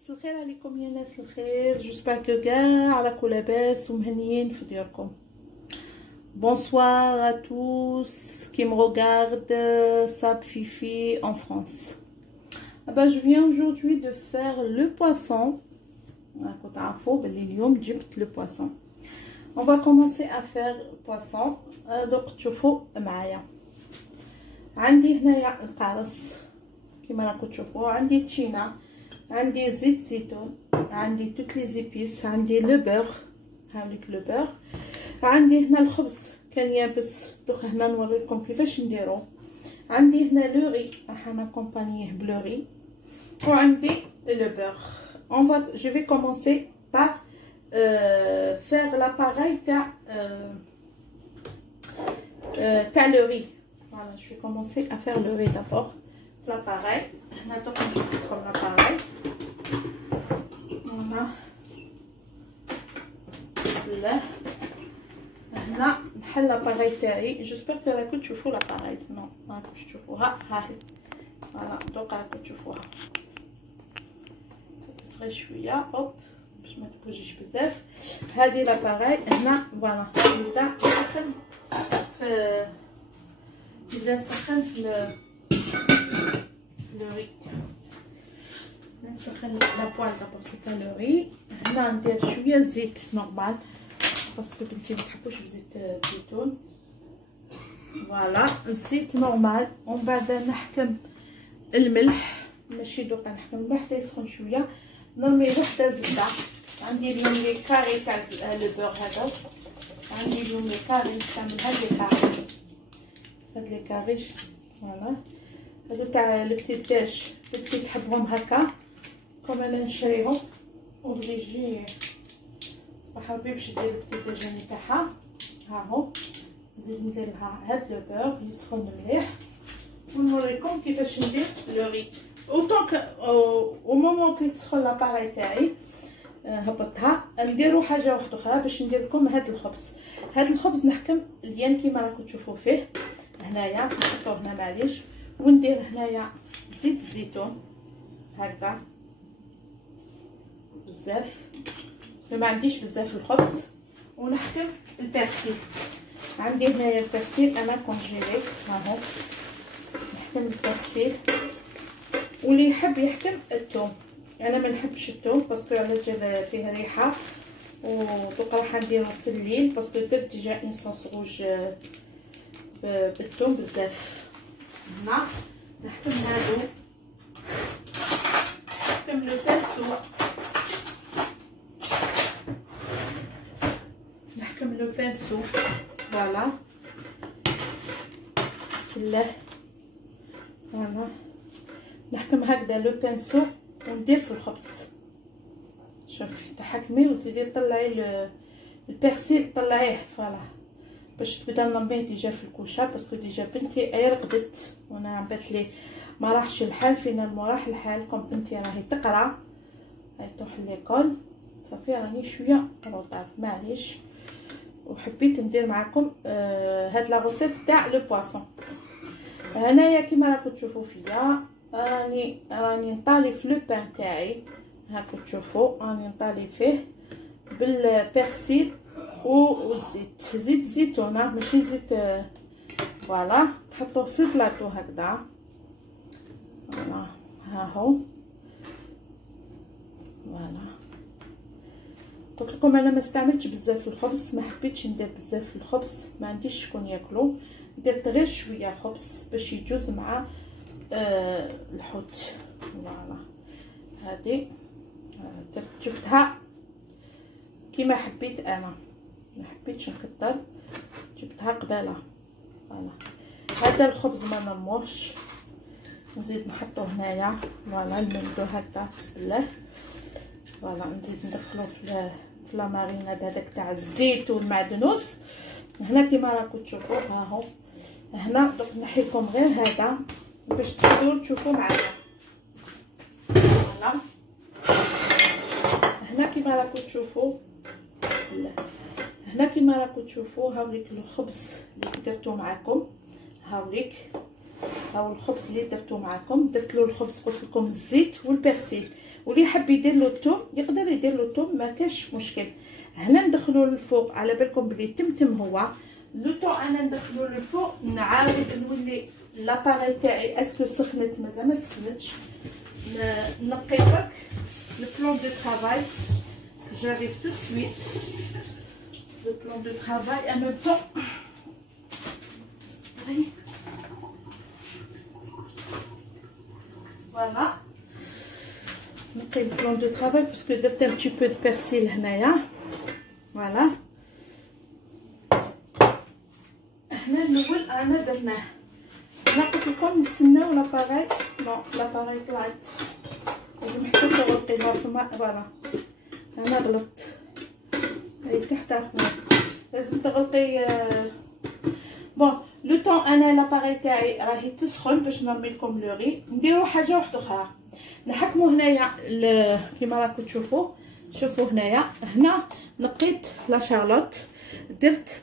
مساء الخير عليكم يا ناس الخير. جوسبر كو كاع راكم لاباس ومهنيين في ديوركم. Bonsoir à tous qui me regardent, Sab Fifi en France. Je viens aujourd'hui de faire le poisson. Le poisson. On va commencer à faire le poisson. Donc تشوفوا معايا. عندي هنايا القرص كما راكم تشوفوا، عندي تشينا، عندي زيت زيتون، عندي توت لي زيبيس، عندي لو بور، هاوليك لو بور، عندي هنا الخبز كان يابس. دوك هنا نوريكم كيفاش نديرو. عندي هنا لو ري راح نكومبانيه بلو ري، وعندي لو بور. je vais commencer par faire l'appareil تاع le riz. Voilà, je vais commencer à faire le riz d'abord. L'appareil, on attend comme l'appareil. Voilà. Là, هنا نحل l'appareil تاعي. J'espère que راكم تشوفوا l'appareil. Non, راكم تشوفوها. ها هي. Voilà, donc راكم تشوفوها. صغير شويه هوب باش ما تبوجيش بزاف. هذه لاباراي هنا فوالا نبدا نسخن في لو ري. نسخن لا بوال دابور سي لو ري. هنا ندير شويه زيت نورمال باسكو بنتي ما تحبوش بزيت الزيتون. فوالا الزيت نورمال، ومن بعد نحكم الملح، ماشي دوكا نحكم الملح حتى يسخن شويه. نرمي وحده زبده. عندي اليوم لي كاري تاع لو بور هذا، عندي اليوم لي كاري نستعمل هاد لي كاري، هاد لي كاري فوالا. هادو تاع البتيتاج، البتي تحبهم هكا كوم انا نشريهم وبغي يجي صباح ربي باش دير البتيتاج تاعها. ها هو نزيد ندير لها هاد لو بور يسخن مليح، ونوريكم كيفاش ندير لو ري. اوطون او مومون كي تسخن لاباراي تاعي هبطتها. نديرو حاجه واحده اخرى باش ندير لكم هاد الخبز. هاد الخبز نحكم اليان كيما راكم تشوفوا فيه هنايا، نحطوه هنا معليش، وندير هنايا زيت الزيتون هكذا بزاف، ما عنديش بزاف الخبز. ونحكم البرسيل، عندي هنايا البرسيل انا كونجيلي هاهو، نحكم البرسيل. واللي يحب يحكم الثوم، انا ما نحبش الثوم باسكو على جال فيه ريحه، ودوك راح نديرو في الليل باسكو درت ديجا ان صوص روج بالثوم بزاف. هنا نحكم هادو، نحكم لو بانسو، نحكم لو بانسو فوالا بسم الله. فوالا نحكم هكذا لو بانسو وندير في الخبز. شوفي تحكمي وتزيدي طلعي البرسيل طلعيه فوالا باش تبدا نرميه ديجا في الكوشه، باسكو ديجا بنتي اي رقدت وانا عبات لي ما راحش الحال. فينالمون راح الحال كوم بنتي راهي تقرا، هاي تروح ليكول صافي. راني شويه روطار معليش، وحبيت ندير معكم هاد لا روسيت تاع لو بواسون. هنايا كيما راكم تشوفوا فيا راني نطالي في لو بان تاعي هاكو تشوفوا، راني نطالي فيه بالبرسيل والزيت، زيت الزيتون ماشي زيت فوالا. تحطوه في البلاطو هكذا فوالا ها هو فوالا. قلت لكم انا ما استعملتش بزاف الخبز، ما حبيتش ندير بزاف الخبز، ما عنديش شكون ياكلو، درت غير شويه خبز باش يجوز مع الحوت. فوالا هذه جبتها كيما حبيت انا، ما حبيتش نكتر، جبتها قباله فوالا. هذا الخبز ما نرموهش، نزيد نحطو هنايا فوالا نمدو هكذا بسم الله. فوالا نزيد ندخلو في لا ماريناد هذاك تاع الزيت والمعدنوس. هنا كيما راكم تشوفوا ها هو هنا. دوك نحي لكم غير هذا باش تقدروا تشوفوا معايا. فوالا هنا كيما راكم تشوفوا بسم الله. هنا كيما راكم تشوفوا هاوليك الخبز اللي درتو معكم، هاوليك هاو الخبز اللي درتو معكم. درت له الخبز قلت لكم الزيت والبرسيل، واللي يحب يدير له الثوم يقدر يدير له الثوم، ما كاش مشكل. هنا ندخلوا للفوق على بالكم بلي تمتم هو لو طون. انا ندخلوا للفوق نعاود نولي لاباري تاعي اسكو سخنت مازال ما سخنتش. نقي برك لو بلان دو طرافاي. جاريف تو سويت لو بلان دو طرافاي ان ميم طون. فوالا نقي لو بلان دو طرافاي باسكو درت ان بتي بو دو بيرسيل هنايا. فوالا هنا الاول انا درناه. انا قلت لكم نستناو لاباري. بون لاباري طلعت لازم حتى تغلقي نورمال. فوالا انا غلطت هاي تحت لازم تغلقي. بون لو طون انا لاباري تاعي راهي تسخن باش نرمي لكم لو ري. نديرو حاجه واحده اخرى نحكمو هنايا كيما راكم تشوفوا. شوفوا هنايا هنا نقيت لا شارلوت. درت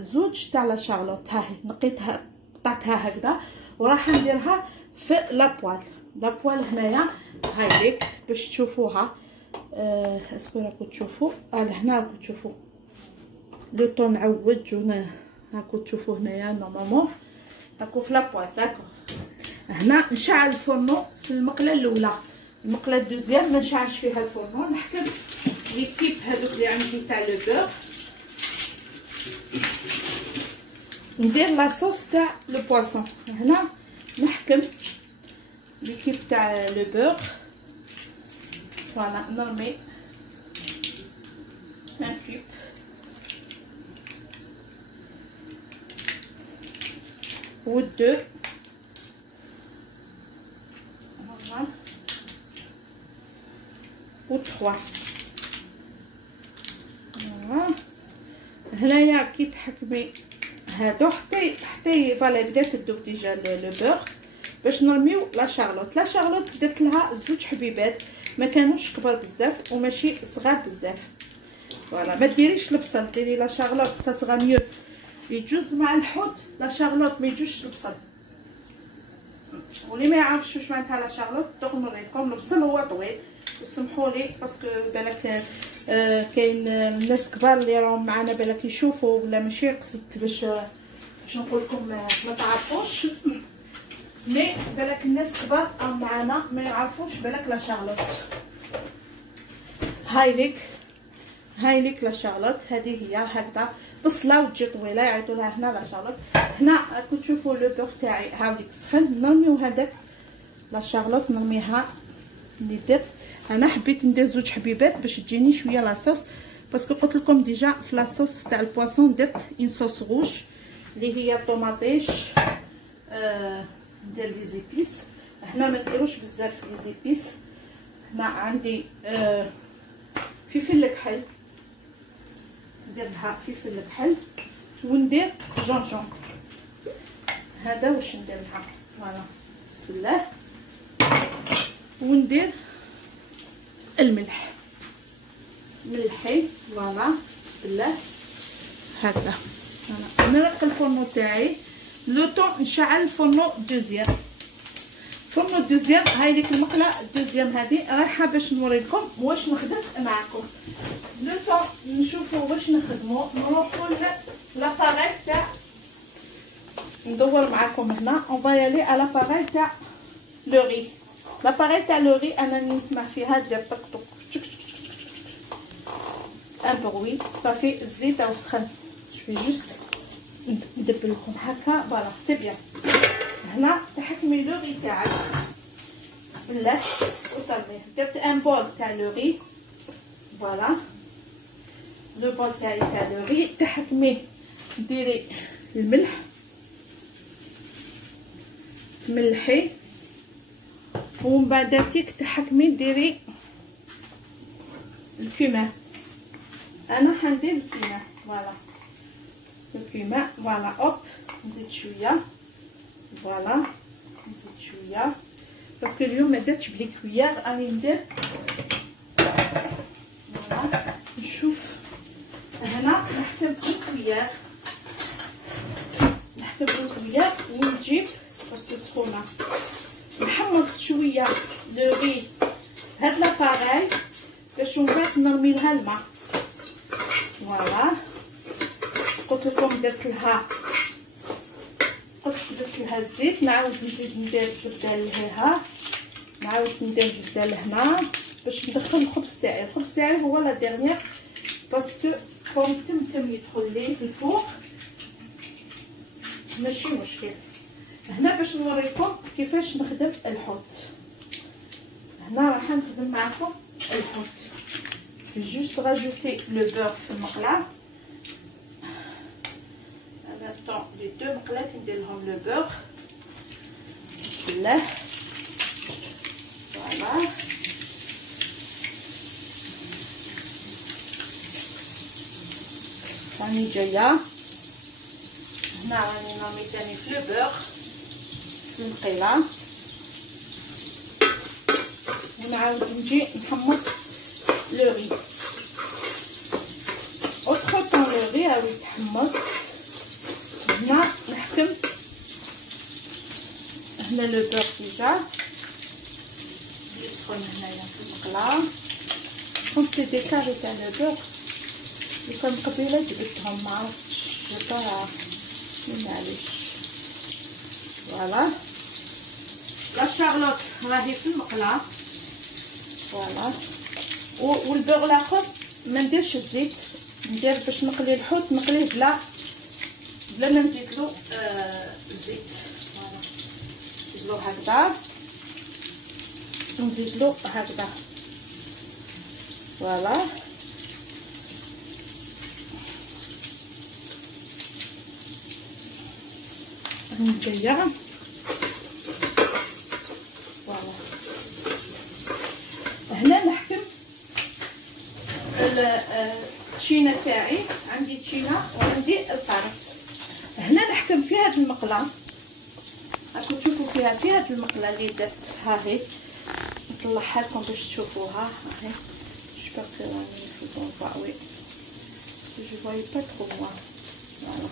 زوج تاع لا شارلوت. هاهي نقيتها قطعتها هكذا وراح نديرها في لابوال. لابوال هنايا هاي ليك باش تشوفوها. اسكو راكم تشوفوا هنا راكم تشوفوا لو طون نعوج راكم تشوفوا هنايا نورمالمون راكم في لابوال. داكو هنا نشعل الفرنو في المقله الاولى. المقله الدوزيام ما نشعلش فيها الفرنو. نحكم لي كيب هذوك اللي عندي تاع لو بور. ندير لاصوص تاع لو بواسون. هنا نحكم ليكيب تاع لو بور. فوالا نرمي ان كيب و دو. فوالا و تخوا. فوالا هنايا كي تحكمي هادو حتى فوالا بدات تذوب ديجا لو بور باش نرميو لا شارلوت. لا شارلوت درت لها زوج حبيبات ما كانوش كبار بزاف وماشي صغار بزاف. فوالا ما ديريش البصل، ديري لا شارلوت سا صغا ميو يجوز مع الحوت. لا شارلوت ما يجوش البصل. واللي ما يعرفش واش معناتها لا شارلوت دوك نوريكم. البصل هو طويل وسمحوا لي باسكو بالك كاين الناس كبار اللي راهم معنا بالك يشوفوا ولا ماشي قصدت باش نقول لكم ما تعرفوش. مي بالك الناس كبار راهم معنا ما يعرفوش بالك لا شارلوت. هاي ليك لا شارلوت. هذه هي هكذا بصله وتجي طويله يعيطوا لها هنا لا شارلوت. هنا راكم تشوفوا لو بور تاعي هاوليك سخن. نرميو هذاك لا شارلوت نرميها اللي درت. انا حبيت ندير زوج حبيبات باش تجيني شويه لاصوص باسكو قلت لكم ديجا في لاصوص تاع البواسون درت اون صوص روج اللي هي طوماطيش. ندير لي زيبيس. هنا ما نديروش بزاف لي زيبيس. هنا عندي فلفل الكحل ندير لها فلفل الكحل وندير جونجون. هذا واش ندير لها. فوالا بسم الله. وندير الملح ملحي. فوالا بسم الله هكذا. انا نرق الفرنو تاعي لو طون نشعل الفرنو دوزيام. فرنو دوزيام هاي ديك المقله الدوزيام هذه رايحه باش نوريكم واش نخدم معكم. لو طون نشوفوا واش نخدموا نروحوا لاباريل تاع ندور معكم هنا. اون فايالي على لاباريل تاع لو ري. لاباريل تاع لو ري انا نسمع فيها دير طق طق ان بروي صافي. الزيت او سخن شوي جوست ندبل لكم هكا. فوالا سي بيان. هنا تحكمي لو ري تاعك بسم الله وترميه. درت ان بول تاع لو ري. فوالا لو بول تاعي تاع لو ري. تحكميه ديري الملح ملحي ومن بعد تيك تحكمي ديري الكيمان. انا حندير الكيمان. فوالا الكيمان. فوالا اوب نزيد شويه. فوالا نزيد شويه باسكو اليوم ما درتش بلي كويير راني ندير. فوالا نشوف هنا نحكم بالكويير. نحكم بالكويير ونجيب باسكو سخونه نحمص شويه لو ري لاباغاي باش من بعد نرمي لها الماء. فوالا قلت لكم درت لها الزيت، نعاود نزيد ندير الزبده لهيها، نعاود ندير الزبده لهنا باش ندخل الخبز تاعي. الخبز تاعي هو لا ديرنيير باسكو كون تم يدخل لي في الفوق ماشي مشكل. هنا باش نوريكم كيفاش نخدم الحوت. هنا راح نخدم معكم الحوت. جوست راجوتي لو بور في المقله. طون لي دو مقلات ندير لهم لو بور. بسم الله. فوالا راني جايه هنا، راني نرمي تاني في لو بور في المقله، ونعاود نجي نحمص لو ري. اوتخو طون لو ري هاو يتحمص. هنا نحكم هنا لو بور ديجا يدخل هنايا في المقله. كنت سي دي كاري تاع لو بور اللي كان قبيله جبتهم معرفتش جبتها معليش. فوالا لا شارلوت راهي في المقله. فوالا والبوغ الاخر ما نديرش الزيت، ندير باش نقلي الحوت نقليه بلا ما نزيدلو الزيت. فوالا نزيدلو هكذا ونزيدلو هكذا. فوالا جايه. فوالا هنا نحكم التشينه تاعي، عندي تشينه وعندي القرص. هنا نحكم في هذه المقله، راكم تشوفوا فيها في هذه المقله اللي درت هاهي، نطلعها لكم باش تشوفوها. هاهي جبت راني في البونفا وي جو فواي با ترو موان. فوالا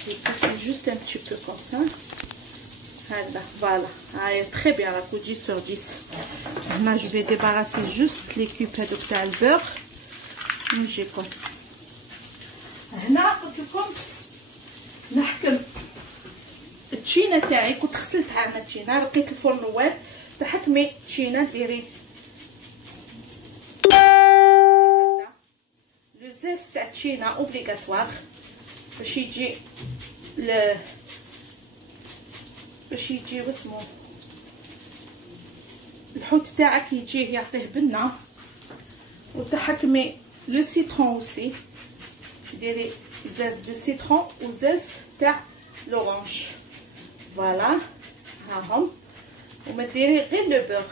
je vais passer juste un petit peu comme ça. Voilà, allez, très bien, la coup 10 sur 10. Maintenant je vais débarrasser juste les cubes de le beurre. نجي لكم هنا قلت لكم نحكم التشينه تاعي. كنت غسلتها انا التشينه، لقيت الفرنوات تحكمي التشينه ديري لو زيت تاع التشينه اوبليغاتوار باش يجي باش يجي واسمو الحوت تاعك يجيه يعطيه بنه. وتحكمي لو سيترون اوسي، ديري زاز دو سيترون وزاز تاع لورانج. فوالا هاهم. وما ديري غير لو بور،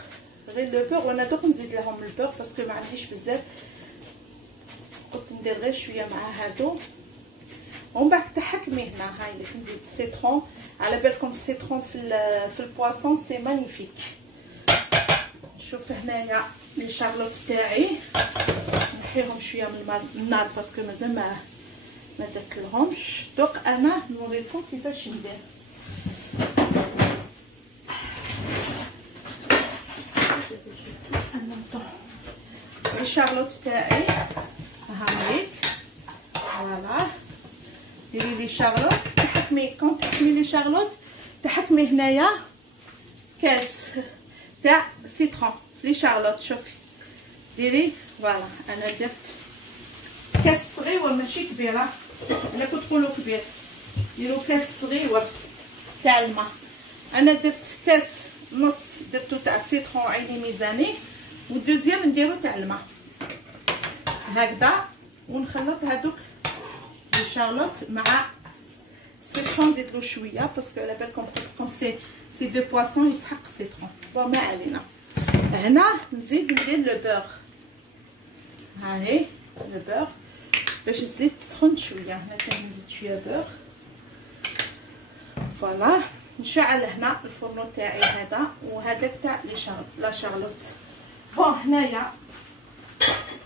غير لو بور. وانا دوك نزيد لهم البور باسكو ما عنديش بزاف، قلت ندير غير شويه مع هادو. ومن بعد تحكمي هنا هاي اللي نزيد السيترون. على بالكم السيترون في البواسون سي مانيفيك. شوف هنايا لي شارلوت تاعي نحيهم شويه من النار باسكو مازال ما درتلهمش. دوك انا نوريكم كيفاش ندير. لي شارلوت تاعي هاهيك. فوالا ديري لي شارلوت، تحكمي كون تحكمي لي شارلوت تحكمي هنايا كاس تاع سيترون في لي شارلوت. شوفي ديري. فوالا انا درت كاس صغيور ماشي كبيره، الا كنت تقولوا كبير ديروا كاس صغيور تاع الماء. انا درت كاس نص درتو تاع سيترون عيني ميزاني، والدوزيام نديرو تاع الماء هكذا. ونخلط هادوك لي شارلوت مع السيترون، نزيدلو شويه باسكو على بالكم قلتلكم سي دو بواسون يسحق السيترون. بون ما علينا. هنا نزيد ندير لو بور. هاهي لو بور باش الزيت تسخن شويه. هنا كنزيد شويه بور. فوالا نشعل هنا الفرن تاعي هذا، وهذاك تاع لا شارلوت. بون هنايا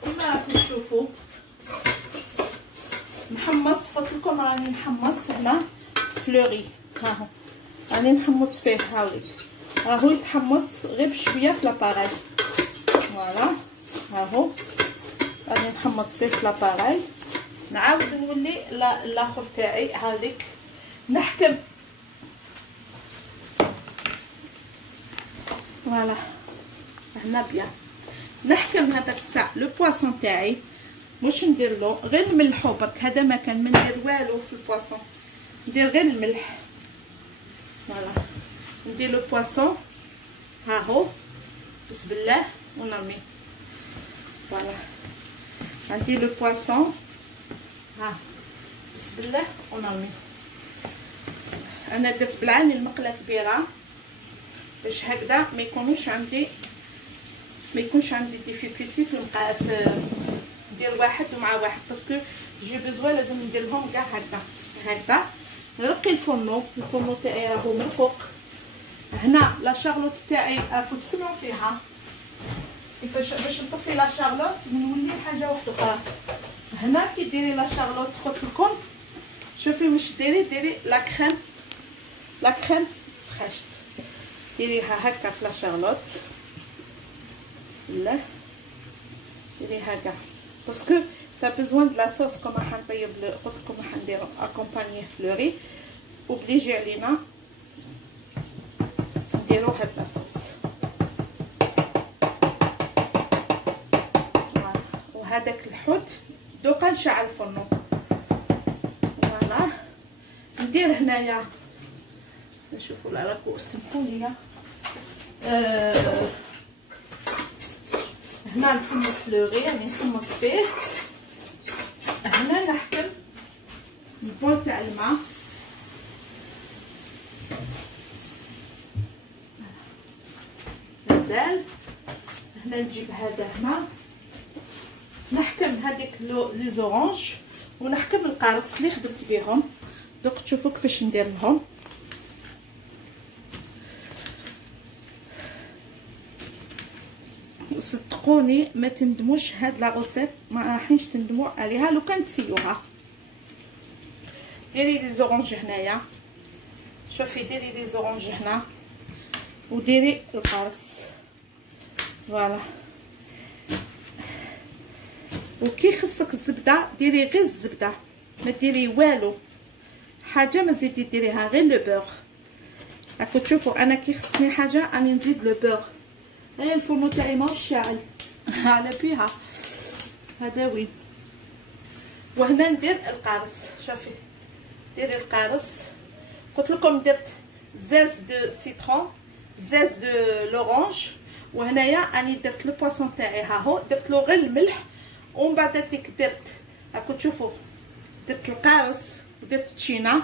كيما راكم تشوفوا محمص. قلت لكم راني نحمص هنا فلوري. هاهو راني نحمص فيه. هاوليك راهو يتحمص غير بشويه في لاباراي. فوالا هاهو راني نحمص فيه في لاباراي. نعاود نولي الاخر تاعي هاذيك نحكم فوالا هنا بيان. نحكم هذاك الساعه لو بواسون تاعي، واش ندير له غير نملحو برك. هذا ما كان ما ندير والو في البواسون، ندير غير الملح فوالا. ندير لو بواسون ها هو بسم الله ونرمي فوالا. ندير لو بواسون ها بسم الله ونرمي. انا درت بالعين المقله كبيره باش هكذا ما يكونش عندي ديفيكولتي في ندير واحد ومع واحد، باسكو جي بيزوا لازم نديرهم كاع هكذا. نرقي الفرنو تاعي راهو مرقوق. هنا لا شارلوت تاعي راكم تسمعوا فيها كيفاش باش نطفي لا شارلوت نولي حاجه واحده اخرى. هنا كي ديري لا شارلوت قلت لكم شوفي واش ديري لا كريم فريش، ديريها هكا في لا شارلوت بسم الله. ديريها كاع باسكو تا بيزوان د لا صوص كما حنطيب قلت لكم حنديرو اكومبانيه فلوري وبليجي علينا نديرو هاد لا صوص وهذاك الحوت. دوكا نشعل الفرن فوالا. ندير هنايا نشوفوا لا راكو سمحوا لي هنا نحمص فلوري يعني نحمص فيه. هنا نحكم البول تاع الماء مازال. هنا نجيب هذا هنا نحكم هذيك لي زورانج ونحكم القرص اللي خدمت بهم. دوك تشوفوا كيفاش ندير لهم. صدقوني ما تندموش هاد لا غوسيت، ما راحينش تندموا عليها لو كان تسيوها. ديري لي زورانج هنايا، شوفي ديري لي زورانج هنا وديري القرص فوالا. وكي خصك الزبده ديري غير الزبده، ما ديري والو حاجه، ما زيدي ديريها غير لو بور. راكو تشوفوا انا كي خصني حاجه راني نزيد لو بور. هاي الفرن تاعي ماهوش شاعل على بيها هذا وين. وهنا ندير القارص، شوفي ديري القارص. قلت لكم درت زاز دو سيترون زاز دو لورانج. وهنايا راني درت لو بواسون تاعي ها هو درت له غير الملح ومن بعد درت راكم تشوفوا درت القارص ودرت التشينا.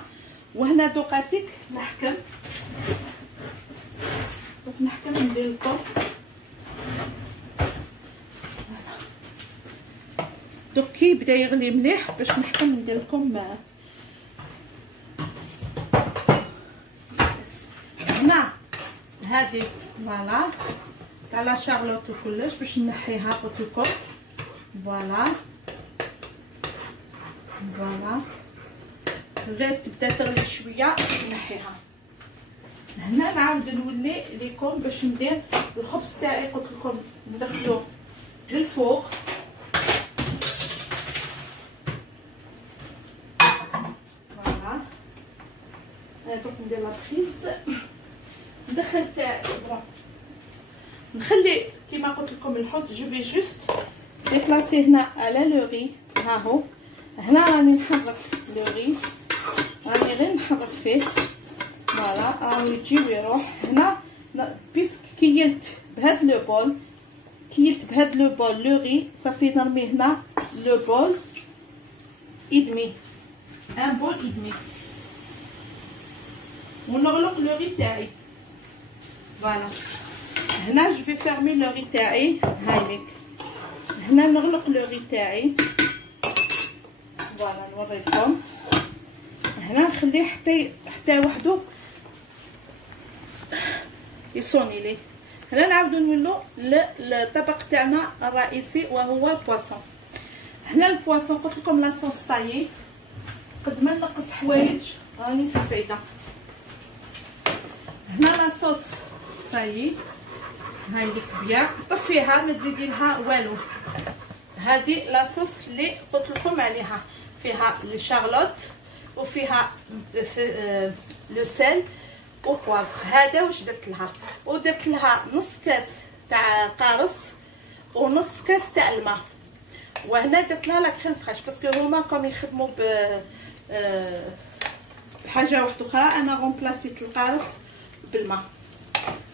وهنا دوقاتيك نحكم ندير لكم دوك كي بدا يغلي مليح باش نحكم ندير لكم هنا هذه فوالا تاع لا شارلوت وكلش باش نحيها قلت لكم فوالا. غير تبدا تغلي شويه نحيها. هنا نعاود نولي ليكم باش ندير الخبز تاعي. قلت لكم ندخلوه للفوق فوالا. دوك ندير لابريز ندخل تاعي بون نخلي كيما قلت لكم الحوت. جو في جوست ديبلاسي هنا على لو ري ها هو. هنا راني نحرك لو ري، راني غير نحرك فيه فوالا. راه يجي ويروح هنا بيسك كيلت بهاد لو بول لو ري صافي. نرمي هنا لو بول ادمي ان بول ادمي ونغلق لو ري تاعي فوالا. هنا جو في فيرمي لو ري تاعي هايليك. هنا نغلق لو ري تاعي فوالا. نوريكم هنا نخليه حتى وحده يصوني لي. هنا نعاودو نولو للطبق تاعنا الرئيسي وهو البواسون. هنا البواسون قلت لكم لا صوص صايي قد ما نقص حوايج راني في الفايده. هنا لا صوص صايي هاي ليك بيان. طفيها ما تزيدي لها والو. هذه لاصوص اللي قلت لكم عليها، فيها الشارلوت وفيها لو سيل وبوافر. هذا واش درت لها، ودرت لها نص كاس تاع قارص ونص كاس تاع الماء. وهنا درت لها لا كريم فريش باسكو هما كوم يخدموا بحاجه واحده اخرى، انا رومبلاسيت القارص بالماء.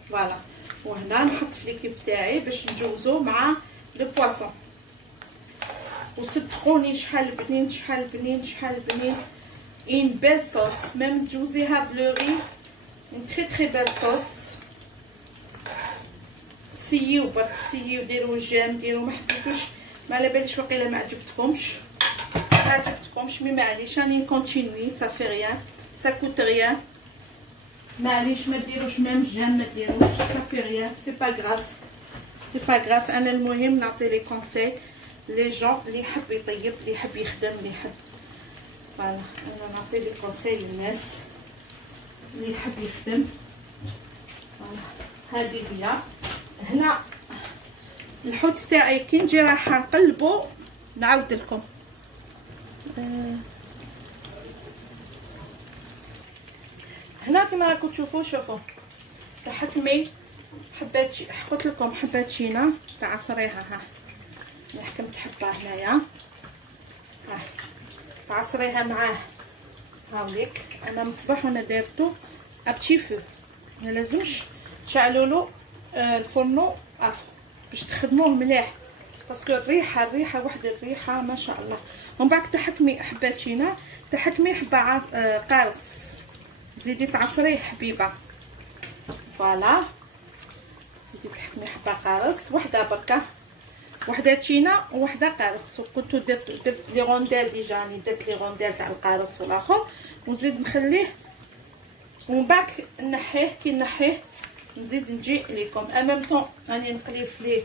فوالا. وهنا نحط في ليكيب تاعي باش نجوزو مع لو بواسون. وصدقوني شحال بنين شحال بنين شحال بنين. اون بيل صوص ميم تجوزيها بلوري، اون تري تري بيل صوص. سيو برك سيو، ديروا جيم، ديروا ما حبيتوش، ما على باليش واقيلا ما عجبتكمش مي معليش راني نكونتينوي صافي ريان سا كوت ريان. معليش ما ديروش ميم جيم، ما ديروش صافي ريان سي با غراف. انا المهم نعطي لي كونساي لي جون اللي يحب يطيب، اللي يحب يخدم، اللي يحب. فوالا انا نعطي لي كونساي للناس اللي يحب يخدم. فوالا هذه هي. هنا الحوت تاعي كي نجي رايحه نقلبو نعاود لكم. هنا كما راكم تشوفوا، شوفوا تحكمي حبات، قلت لكم حباتشينا تعصريها. ها انا حكمت حبه هنايا، ها تعصريها معاه. هاوليك انا من الصباح وانا دايرتو ابتي فو، ما لازمش تشعلوا له الفرنو اف باش تخدموه مليح باسكو الريحه واحده، الريحه ما شاء الله. ومن بعد تحكمي حباتشينا، تحكمي حبه قارص، زيدي تعصريه حبيبه. فوالا زيدي تحكمي حبه قارص، وحده بركه، وحده تشينا وحده قارص. وكنت درت لي رونديل ديجا، راني درت لي رونديل تاع القارص والاخر، ونزيد نخليه ومن بعد نحيه. كي نحيه نزيد نجي ليكم امام طون راني نقليه في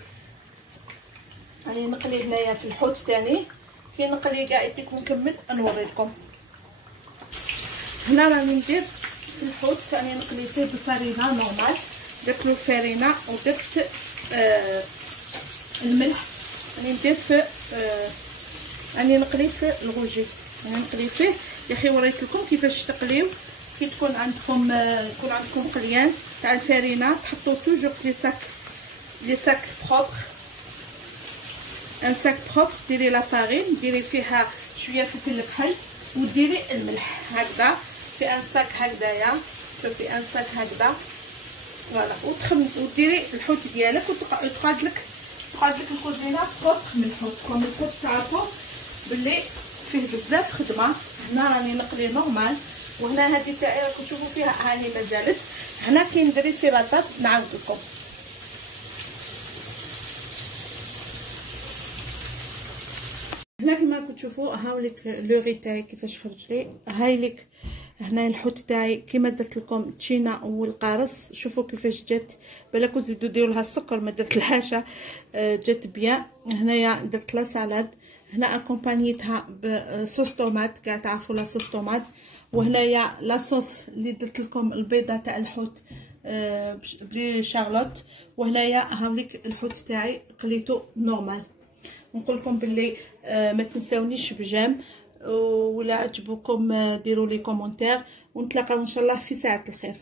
راني نقليه هنايا في الحوت تاني. كي نقلي كاع يتيك نكمل نوريكم. هنا راني ندير في الحوت راني نقلي فيه بالفرينه نورمال، درت له الفرينه ودرت الملح. راني ندير في راني نقلي في الغوجي، راني نقلي فيه. يا اخي وريت لكم كيفاش تقليو كي يكون عندكم قليان تاع الفرينه. تحطوا توجور في لي ساك بروبر، ان ساك بروبر، ديري لا فارين، ديري فيها شويه فلفل الكحل وديري الملح هكذا في ان ساك هكذايا. شوفي ان ساك هكذا فوالا. وديري الحوت ديالك وتقعد لك الكوزينه فوق من الحوت. كون الحوت تعرفوا باللي فيه بزاف خدمه. هنا راني نقلي نورمال، وهنا هذه تاعي راكم تشوفوا فيها هاني مازالت. هنا كي ندري سيلاطات نعاود لكم. هنا كما راكم تشوفوا هاوليك لوري تاعي كيفاش خرج لي. هايليك هنا الحوت تاعي كيما درت لكم التشينا والقارص. شوفوا كيفاش جات، بالكم تزيدوا ديروا لها السكر ما درت لهاش، جات بيان. هنايا درت لا سالاد، هنا اكومبانيتها بصوص طوماط، كاع تعرفوا لا صوص طوماط. وهنايا لا صوص اللي درت لكم البيضه تاع الحوت بلي شارلوت. وهنايا هاوليك الحوت تاعي قليته نورمال. نقول لكم باللي ما تنساونيش بجام، ولا عجبكم ديروا لي كومونتير، ونتلاقاو ان شاء الله في ساعه الخير.